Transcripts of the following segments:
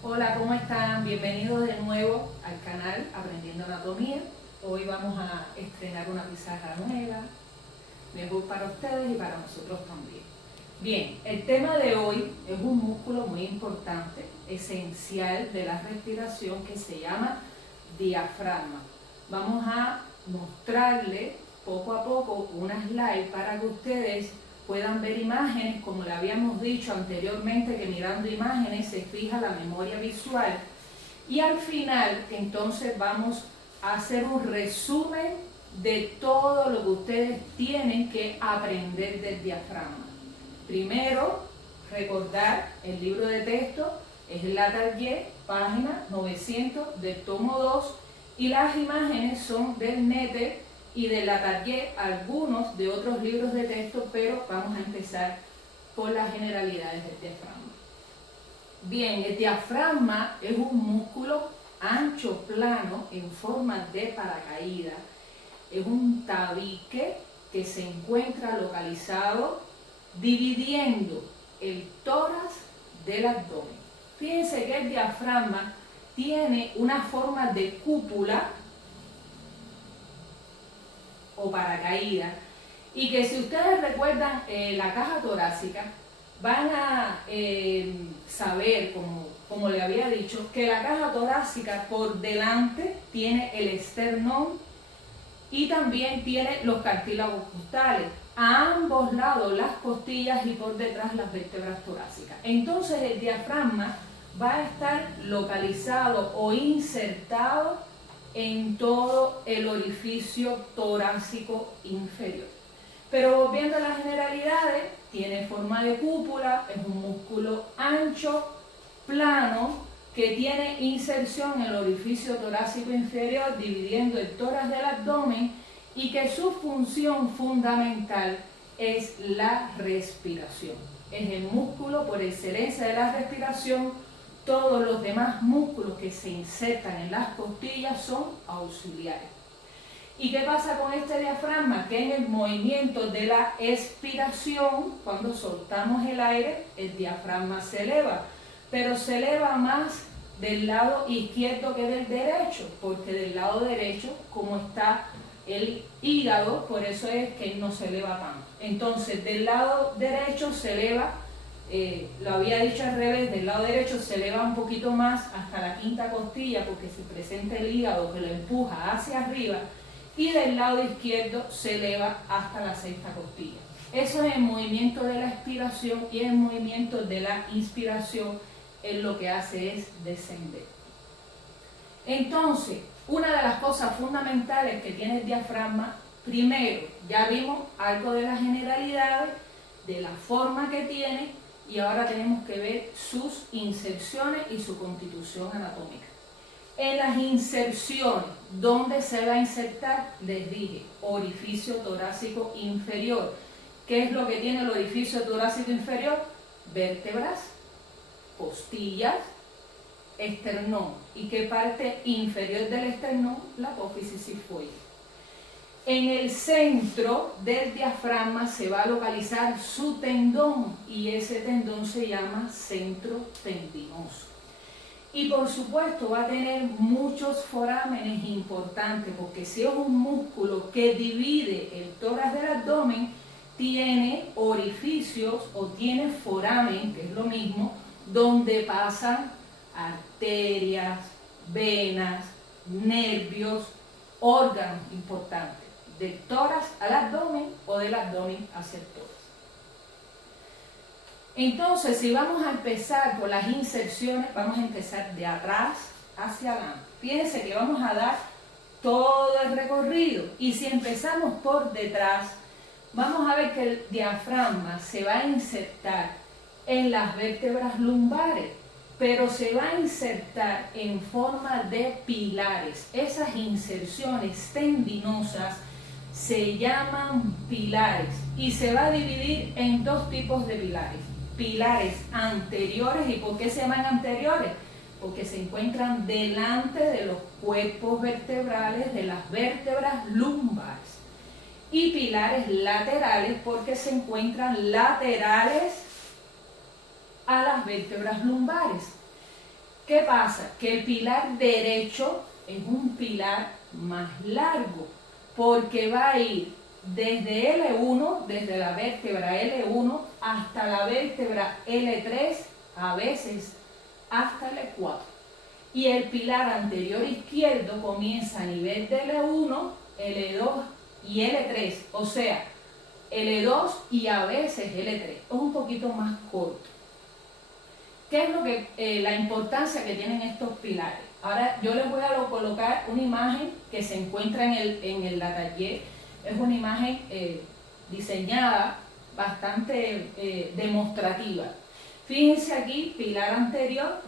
Hola, ¿cómo están? Bienvenidos de nuevo al canal Aprendiendo Anatomía. Hoy vamos a estrenar una pizarra nueva, mejor para ustedes y para nosotros también. Bien, el tema de hoy es un músculo muy importante, esencial de la respiración que se llama diafragma. Vamos a mostrarle poco a poco una slide para que ustedes puedan ver imágenes, como le habíamos dicho anteriormente, que mirando imágenes se fija la memoria visual. Y al final, entonces, vamos a hacer un resumen de todo lo que ustedes tienen que aprender del diafragma. Primero, recordar el libro de texto, es la Target, página 900 del tomo 2, y las imágenes son del NETE y de la Target, algunos de otros libros de texto, pero vamos a empezar por las generalidades del diafragma. Bien, el diafragma es un músculo ancho, plano, en forma de paracaídas. Es un tabique que se encuentra localizado dividiendo el tórax del abdomen. Fíjense que el diafragma tiene una forma de cúpula o paracaídas, y que si ustedes recuerdan la caja torácica, van a saber, como le había dicho, que la caja torácica por delante tiene el esternón y también tiene los cartílagos costales, a ambos lados las costillas y por detrás las vértebras torácicas. Entonces el diafragma va a estar localizado o insertado en todo el orificio torácico inferior. Pero volviendo a las generalidades, tiene forma de cúpula, es un músculo ancho, plano, que tiene inserción en el orificio torácico inferior, dividiendo el tórax del abdomen, y que su función fundamental es la respiración. Es el músculo por excelencia de la respiración. Todos los demás músculos que se insertan en las costillas son auxiliares. ¿Y qué pasa con este diafragma? Que en el movimiento de la expiración, cuando soltamos el aire, el diafragma se eleva, pero se eleva más del lado izquierdo que del derecho, porque del lado derecho, como está el hígado, por eso es que no se eleva tanto. Entonces, del lado derecho se eleva, lo había dicho al revés, del lado derecho se eleva un poquito más hasta la quinta costilla, porque se presenta el hígado que lo empuja hacia arriba, y del lado izquierdo se eleva hasta la sexta costilla. Eso es el movimiento de la expiración, y el movimiento de la inspiración es lo que hace es descender. Entonces, una de las cosas fundamentales que tiene el diafragma, primero, ya vimos algo de las generalidades, de la forma que tiene, y ahora tenemos que ver sus inserciones y su constitución anatómica. En las inserciones, ¿dónde se va a insertar? Les dije, orificio torácico inferior. ¿Qué es lo que tiene el orificio torácico inferior? Vértebras, costillas, esternón. ¿Y qué parte inferior del esternón? La apófisis sigmoide. En el centro del diafragma se va a localizar su tendón, y ese tendón se llama centro tendinoso. Y por supuesto va a tener muchos forámenes importantes, porque si es un músculo que divide el tórax del abdomen, tiene orificios o tiene foramen, que es lo mismo, donde pasan arterias, venas, nervios, órganos importantes, del tórax al abdomen o del abdomen hacia el tórax. Entonces, si vamos a empezar por las inserciones, vamos a empezar de atrás hacia adelante. Fíjense que vamos a dar todo el recorrido, y si empezamos por detrás, vamos a ver que el diafragma se va a insertar en las vértebras lumbares, pero se va a insertar en forma de pilares. Esas inserciones tendinosas se llaman pilares, y se va a dividir en dos tipos de pilares. Pilares anteriores. ¿Y por qué se llaman anteriores? Porque se encuentran delante de los cuerpos vertebrales de las vértebras lumbares. Y pilares laterales, porque se encuentran laterales a las vértebras lumbares. ¿Qué pasa? Que el pilar derecho es un pilar más largo, porque va a ir desde L1, desde la vértebra L1 hasta la vértebra L3, a veces hasta L4. Y el pilar anterior izquierdo comienza a nivel de L1, L2 y L3, o sea, L2 y a veces L3, es un poquito más corto. ¿Qué es lo que, la importancia que tienen estos pilares? Ahora yo les voy a colocar una imagen que se encuentra en el Latagé. Es una imagen diseñada bastante demostrativa. Fíjense aquí, pilar anterior,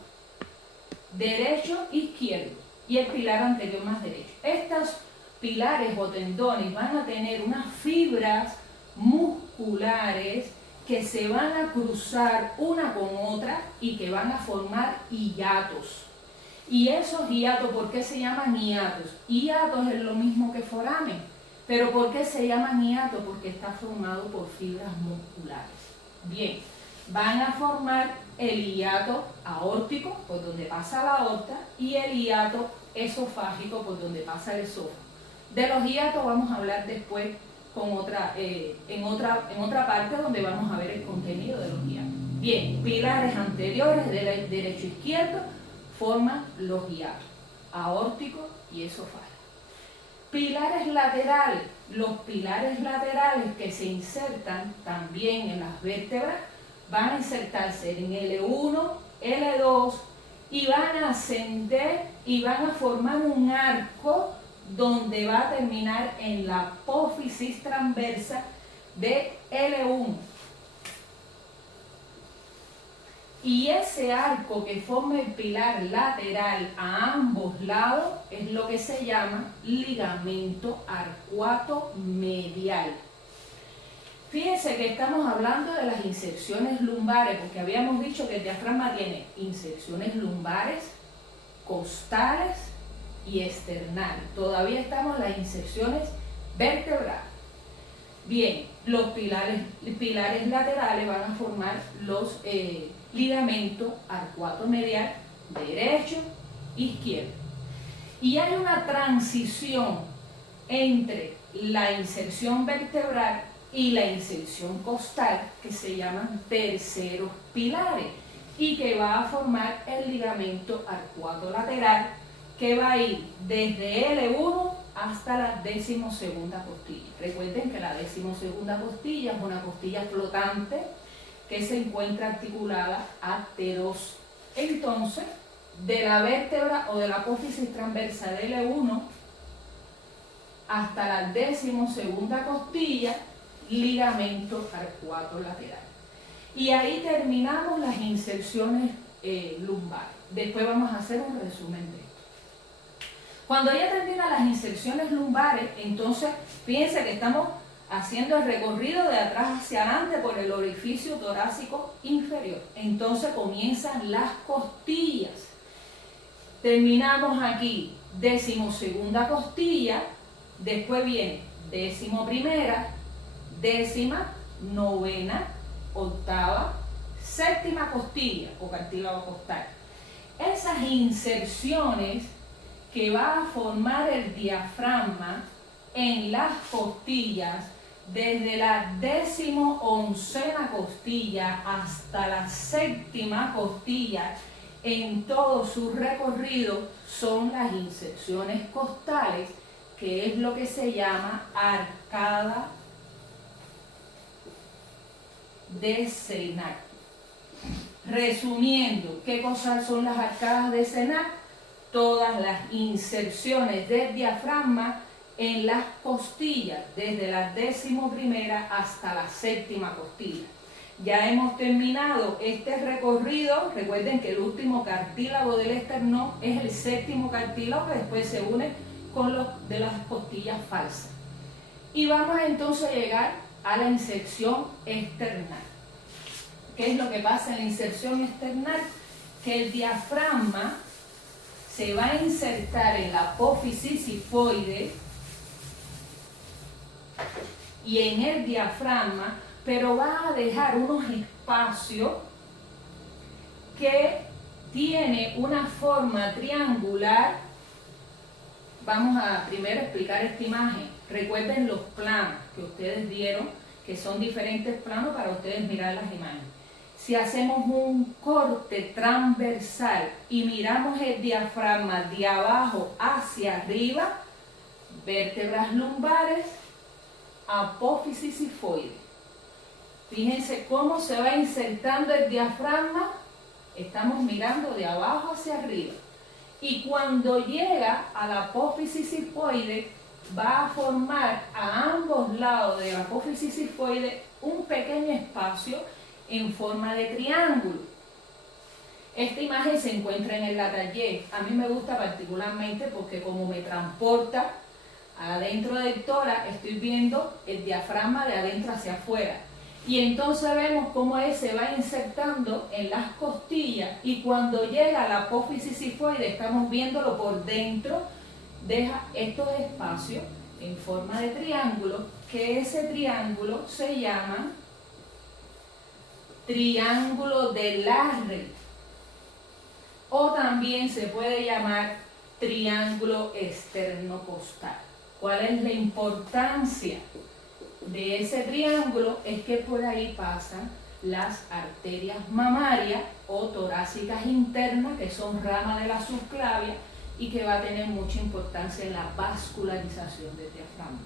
derecho, izquierdo, y el pilar anterior más derecho. Estos pilares o tendones van a tener unas fibras musculares que se van a cruzar una con otra y que van a formar hiatos. Y esos hiatos, ¿por qué se llaman hiatos? Hiatos es lo mismo que foramen. ¿Pero por qué se llaman hiatos? Porque está formado por fibras musculares. Bien, van a formar el hiato aórtico, por donde pasa la aorta, y el hiato esofágico, por donde pasa el esófago. De los hiatos vamos a hablar después en otra parte donde vamos a ver el contenido de los hiatos. Bien, pilares anteriores de derecho e izquierdo forman los hiatos aórtico y esofágico. Pilares laterales, los pilares laterales que se insertan también en las vértebras van a insertarse en L1, L2 y van a ascender y van a formar un arco donde va a terminar en la apófisis transversa de L1. Y ese arco que forma el pilar lateral a ambos lados es lo que se llama ligamento arcuato medial. Fíjense que estamos hablando de las inserciones lumbares, porque habíamos dicho que el diafragma tiene inserciones lumbares, costales y esternales. Todavía estamos en las inserciones vertebrales. Bien, los pilares laterales van a formar los ligamentos arcuato medial derecho, izquierdo. Y hay una transición entre la inserción vertebral y la inserción costal que se llaman terceros pilares y que va a formar el ligamento arcuato lateral que va a ir desde L1 hasta la 12ª costilla. Recuerden que la 12ª costilla es una costilla flotante que se encuentra articulada a T2. Entonces, de la vértebra o de la apófisis transversa de L1 hasta la 12ª costilla, ligamento arcuato lateral. Y ahí terminamos las inserciones lumbares. Después vamos a hacer un resumen de esto. Cuando ya terminan las inserciones lumbares, entonces fíjense que estamos haciendo el recorrido de atrás hacia adelante por el orificio torácico inferior. Entonces comienzan las costillas. Terminamos aquí 12ª costilla, después viene 11ª, 10ª, 9ª, 8ª, 7ª costilla o cartílago costal. Esas inserciones que va a formar el diafragma en las costillas desde la 11ª costilla hasta la 7ª costilla en todo su recorrido son las inserciones costales, que es lo que se llama arcada de Sénac. Resumiendo, ¿qué cosas son las arcadas de Sénac? Todas las inserciones del diafragma en las costillas, desde la 11ª hasta la 7ª costilla. Ya hemos terminado este recorrido. Recuerden que el último cartílago del esternón es el 7º cartílago que después se une con los de las costillas falsas. Y vamos entonces a llegar a la inserción external. ¿Qué es lo que pasa en la inserción external? Que el diafragma se va a insertar en la apófisis sifoide y en el diafragma, pero va a dejar unos espacios que tiene una forma triangular. Vamos a primero explicar esta imagen. Recuerden los planos que ustedes dieron, que son diferentes planos para ustedes mirar las imágenes. Si hacemos un corte transversal y miramos el diafragma de abajo hacia arriba, vértebras lumbares, apófisis sifoide. Fíjense cómo se va insertando el diafragma. Estamos mirando de abajo hacia arriba. Y cuando llega a la apófisis sifoide, va a formar a ambos lados de la apófisis sifoide un pequeño espacio en forma de triángulo. Esta imagen se encuentra en el Latayé. A mí me gusta particularmente porque como me transporta adentro del tórax, estoy viendo el diafragma de adentro hacia afuera. Y entonces vemos cómo él se va insertando en las costillas y cuando llega a la apófisis sifoide estamos viéndolo por dentro, deja estos espacios en forma de triángulo, que ese triángulo se llama triángulo de Larrey, o también se puede llamar triángulo esternocostal. ¿Cuál es la importancia de ese triángulo? Es que por ahí pasan las arterias mamarias o torácicas internas, que son ramas de la subclavia y que va a tener mucha importancia en la vascularización del diafragma.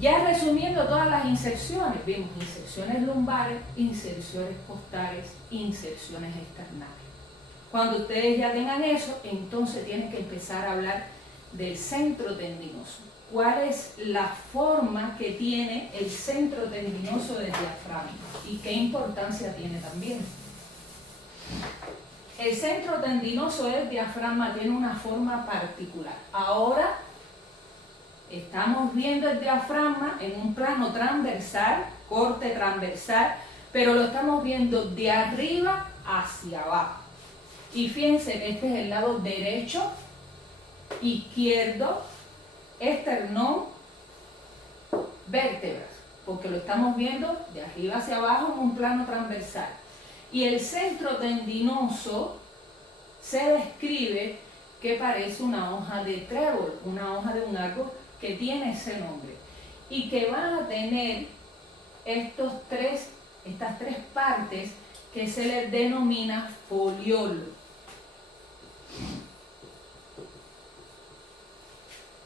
Ya resumiendo todas las inserciones, vimos inserciones lumbares, inserciones costales, inserciones esternales. Cuando ustedes ya tengan eso, entonces tienen que empezar a hablar del centro tendinoso. ¿Cuál es la forma que tiene el centro tendinoso del diafragma? ¿Y qué importancia tiene también? El centro tendinoso del diafragma tiene una forma particular. Ahora estamos viendo el diafragma en un plano transversal, corte transversal, pero lo estamos viendo de arriba hacia abajo. Y fíjense que este es el lado derecho, izquierdo, esternón, vértebras, porque lo estamos viendo de arriba hacia abajo en un plano transversal. Y el centro tendinoso se describe que parece una hoja de trébol, una hoja de un árbol que tiene ese nombre. Y que van a tener estas tres partes que se les denomina foliolo.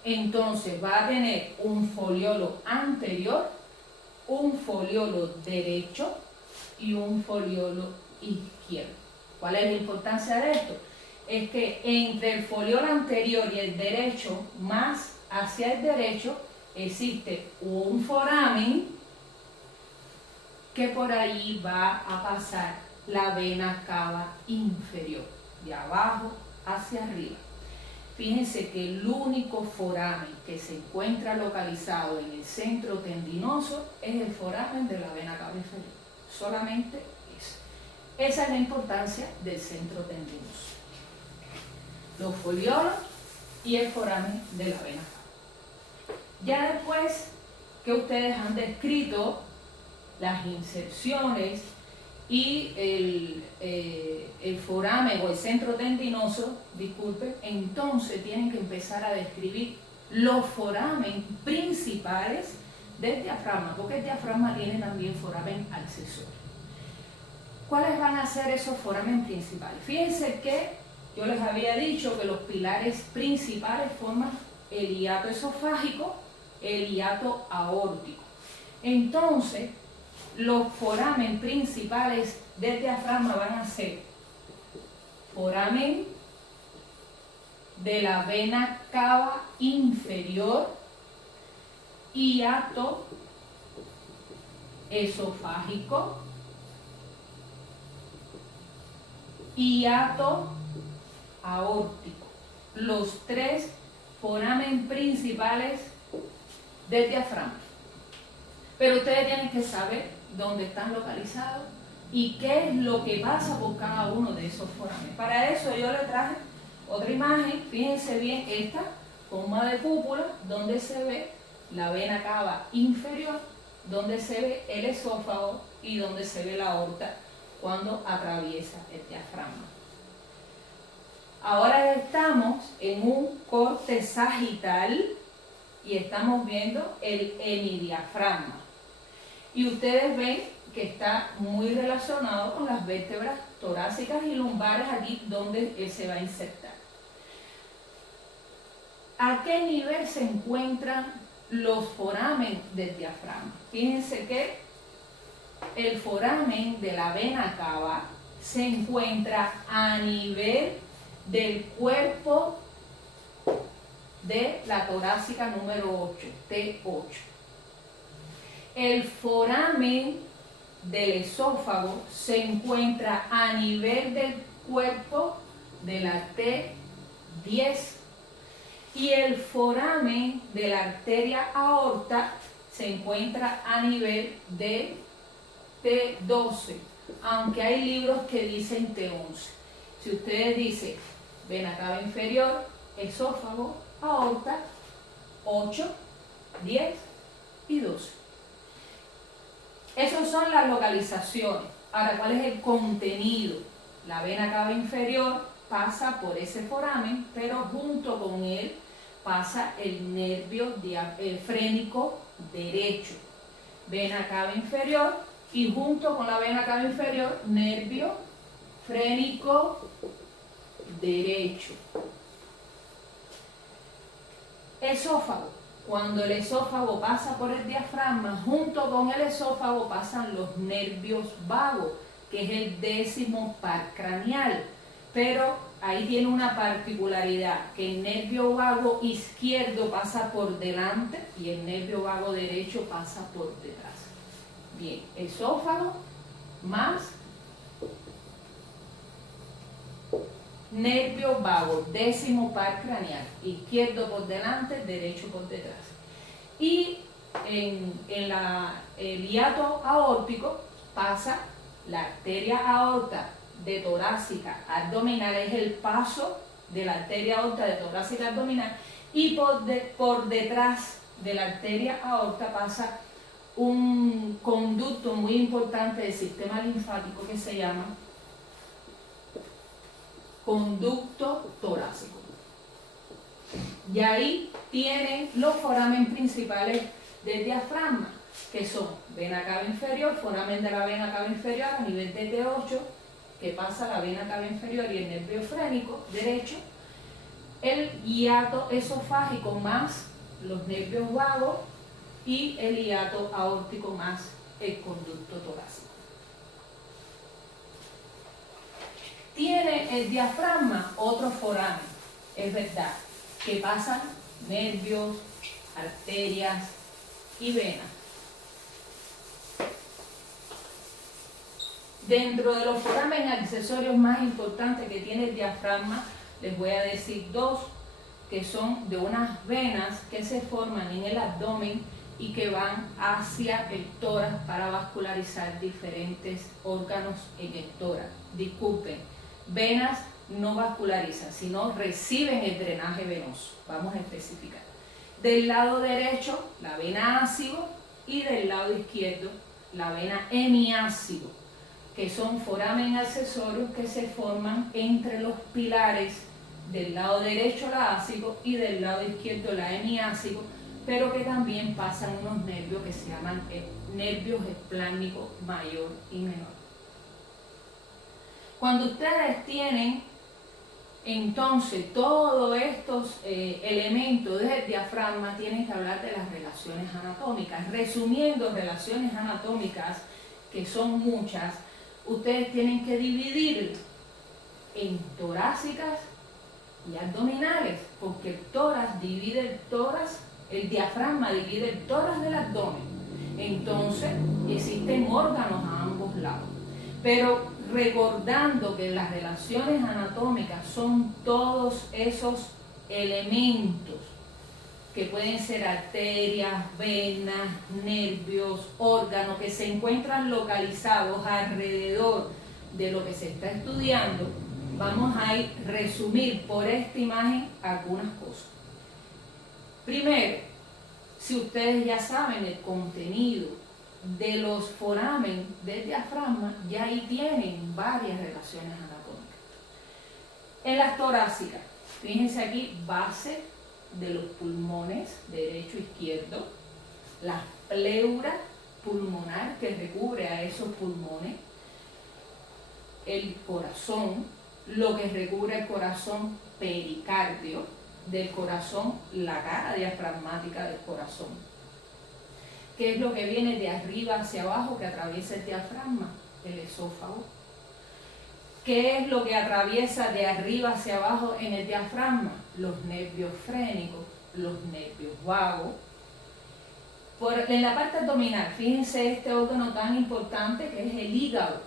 Entonces va a tener un foliolo anterior, un foliolo derecho y un foliolo izquierdo. ¿Cuál es la importancia de esto? Es que entre el foliolo anterior y el derecho, más hacia el derecho, existe un foramen que por ahí va a pasar la vena cava inferior, de abajo hacia arriba. Fíjense que el único foramen que se encuentra localizado en el centro tendinoso es el foramen de la vena cava inferior. Solamente eso. Esa es la importancia del centro tendinoso. Los foliolos y el foramen de la vena cava. Ya después que ustedes han descrito las inserciones y el foramen o el centro tendinoso, disculpen, entonces tienen que empezar a describir los foramen principales del diafragma, porque el diafragma tiene también foramen accesorio. ¿Cuáles van a ser esos foramen principales? Fíjense que yo les había dicho que los pilares principales forman el hiato esofágico, el hiato aórtico. Entonces, los foramen principales del diafragma van a ser foramen de la vena cava inferior, hiato esofágico, hiato aórtico. Los tres foramen principales del diafragma. Pero ustedes tienen que saber dónde están localizados y qué es lo que pasa por cada uno de esos foramen. Para eso yo les traje otra imagen, fíjense bien esta, forma de cúpula, donde se ve la vena cava inferior, donde se ve el esófago y donde se ve la aorta cuando atraviesa el diafragma. Ahora estamos en un corte sagital y estamos viendo el hemidiafragma. Y ustedes ven que está muy relacionado con las vértebras torácicas y lumbares aquí donde él se va a insertar. ¿A qué nivel se encuentran los foramen del diafragma? Fíjense que el foramen de la vena cava se encuentra a nivel del cuerpo de la torácica número 8, T8. El foramen del esófago se encuentra a nivel del cuerpo de la T10 y el foramen de la arteria aorta se encuentra a nivel de T12, aunque hay libros que dicen T11. Si ustedes dicen vena cava inferior, esófago, aorta, 8, 10 y 12. Esas son las localizaciones. Ahora, ¿cuál es el contenido? La vena cava inferior pasa por ese foramen, pero junto con él pasa el nervio frénico derecho. Vena cava inferior y junto con la vena cava inferior, nervio frénico derecho. Esófago. Cuando el esófago pasa por el diafragma, junto con el esófago pasan los nervios vagos, que es el 10º par craneal. Pero ahí tiene una particularidad, que el nervio vago izquierdo pasa por delante y el nervio vago derecho pasa por detrás. Bien, esófago más nervio vago, 10º par craneal, izquierdo por delante, derecho por detrás. Y en el hiato aórtico pasa la arteria aorta de torácica abdominal, es el paso de la arteria aorta de torácica abdominal, y por detrás de la arteria aorta pasa un conducto muy importante del sistema linfático que se llama conducto torácico. Y ahí tienen los foramen principales del diafragma, que son vena cava inferior, foramen de la vena cava inferior a nivel de T8, que pasa la vena cava inferior y el nervio frénico derecho, el hiato esofágico más los nervios vagos y el hiato aórtico más el conducto torácico. Tiene el diafragma otro foramen, es verdad, que pasan nervios, arterias y venas. Dentro de los foramen accesorios más importantes que tiene el diafragma, les voy a decir dos, que son de unas venas que se forman en el abdomen y que van hacia el tórax para vascularizar diferentes órganos en el tórax. Disculpen, venas no vascularizan, sino reciben el drenaje venoso. Vamos a especificar. Del lado derecho, la vena ácido, y del lado izquierdo, la vena hemiácido, que son foramen accesorios que se forman entre los pilares del lado derecho la ácido y del lado izquierdo la hemiácido, pero que también pasan unos nervios que se llaman nervios esplánicos mayor y menor. Cuando ustedes tienen entonces todos estos elementos del diafragma, tienen que hablar de las relaciones anatómicas. Resumiendo, relaciones anatómicas, que son muchas, ustedes tienen que dividir en torácicas y abdominales, porque el tórax divide el diafragma divide el tórax del abdomen. Entonces existen órganos a ambos lados. Pero recordando que las relaciones anatómicas son todos esos elementos que pueden ser arterias, venas, nervios, órganos que se encuentran localizados alrededor de lo que se está estudiando, vamos a resumir por esta imagen algunas cosas. Primero, si ustedes ya saben el contenido de los foramen del diafragma, ya ahí tienen varias relaciones anatómicas. En las torácicas, fíjense aquí, base de los pulmones, derecho, izquierdo, la pleura pulmonar que recubre a esos pulmones, el corazón, lo que recubre el corazón, pericardio, del corazón, la caja diafragmática del corazón. ¿Qué es lo que viene de arriba hacia abajo que atraviesa el diafragma? El esófago. ¿Qué es lo que atraviesa de arriba hacia abajo en el diafragma? Los nervios frénicos, los nervios vagos. En la parte abdominal, fíjense este órgano tan importante que es el hígado.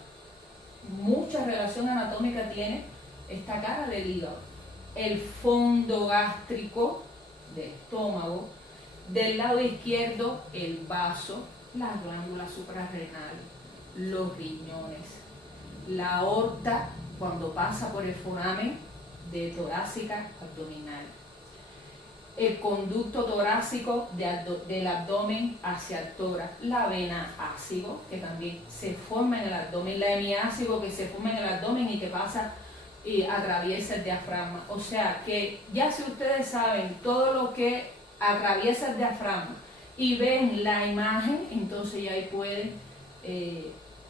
Mucha relación anatómica tiene esta cara del hígado. El fondo gástrico del estómago. Del lado izquierdo, el vaso, las glándulas suprarrenales, los riñones. La aorta cuando pasa por el foramen de torácica abdominal. El conducto torácico del abdomen hacia el tórax. La vena ácido, que también se forma en el abdomen. La hemiácido, que se forma en el abdomen y que pasa y atraviesa el diafragma. O sea que ya si ustedes saben todo lo que atraviesa el diafragma y ven la imagen, entonces ya ahí pueden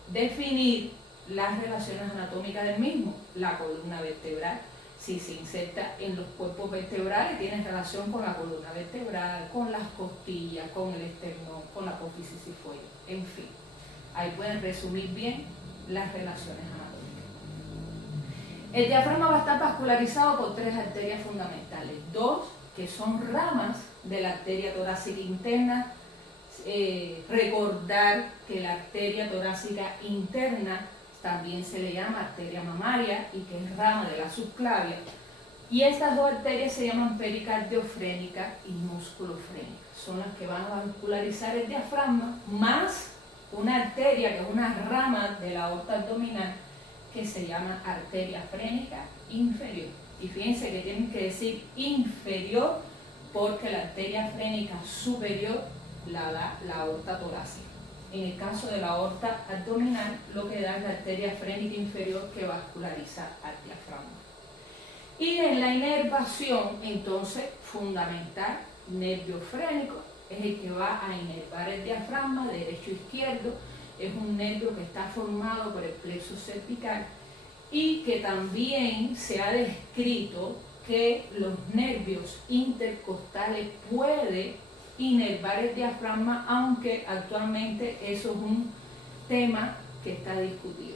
definir las relaciones anatómicas del mismo. La columna vertebral, si se inserta en los cuerpos vertebrales, tiene relación con la columna vertebral, con las costillas, con el esternón, con la apófisis y fuelle, en fin. Ahí pueden resumir bien las relaciones anatómicas. El diafragma va a estar vascularizado por 3 arterias fundamentales, 2 que son ramas de la arteria torácica interna. Recordar que la arteria torácica interna también se le llama arteria mamaria y que es rama de la subclavia. Y estas 2 arterias se llaman pericardiofrénica y musculofrénica. Son las que van a vascularizar el diafragma, más una arteria que es una rama de la aorta abdominal que se llama arteria frénica inferior. Y fíjense que tienen que decir inferior porque la arteria frénica superior la da la aorta torácica. En el caso de la aorta abdominal, lo que da es la arteria frénica inferior que vasculariza al diafragma. Y en la inervación, entonces, fundamental, nervio frénico, es el que va a inervar el diafragma derecho e izquierdo. Es un nervio que está formado por el plexo cervical y que también se ha descrito que los nervios intercostales pueden inervar el diafragma, aunque actualmente eso es un tema que está discutido.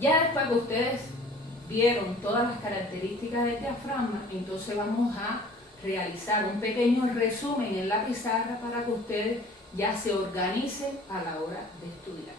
Ya después que ustedes vieron todas las características del diafragma, entonces vamos a realizar un pequeño resumen en la pizarra para que ustedes ya se organicen a la hora de estudiar.